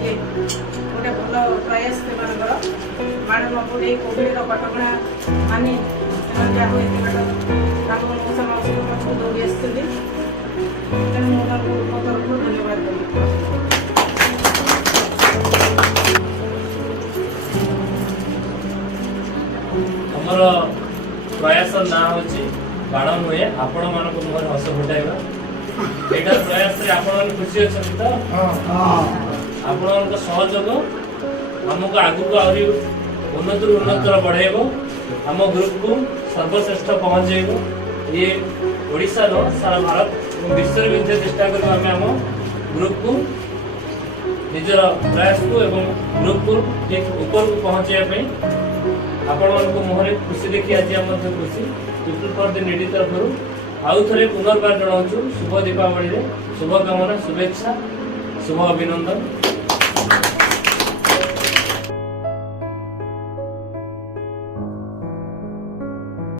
ये गोटे भल प्रयास से बाण न पड़े कोविड कटका मानी जहाँ मौसा मौसी दौड़ी आसती मो तरफ धन्यवाद देवी। हमर प्रयास ना हूँ बाण नुहे आपण मान मुहर हस फुटाइबा एटा प्रयास रे आपण खुशी अछन तो आपण सहयोग हमको आगु आहरी उन्नतर बढ़ेबो आम ग्रुप को सर्वश्रेष्ठ पहुँचेबो ये ओडिशा रो सारा भारत विश्व में चेष्टा कर आम ग्रुप को निजर प्रयास को एवं ग्रुप को ठीक ऊपर को पहुँचे आपण मुहर खुशी देखी आज खुशी पीपल फॉर द नीडी तरफ आउ थे पुनर्बार जनाऊँ शुभ दीपावली शुभकामना शुभेच्छा शुभ अभिनंदन।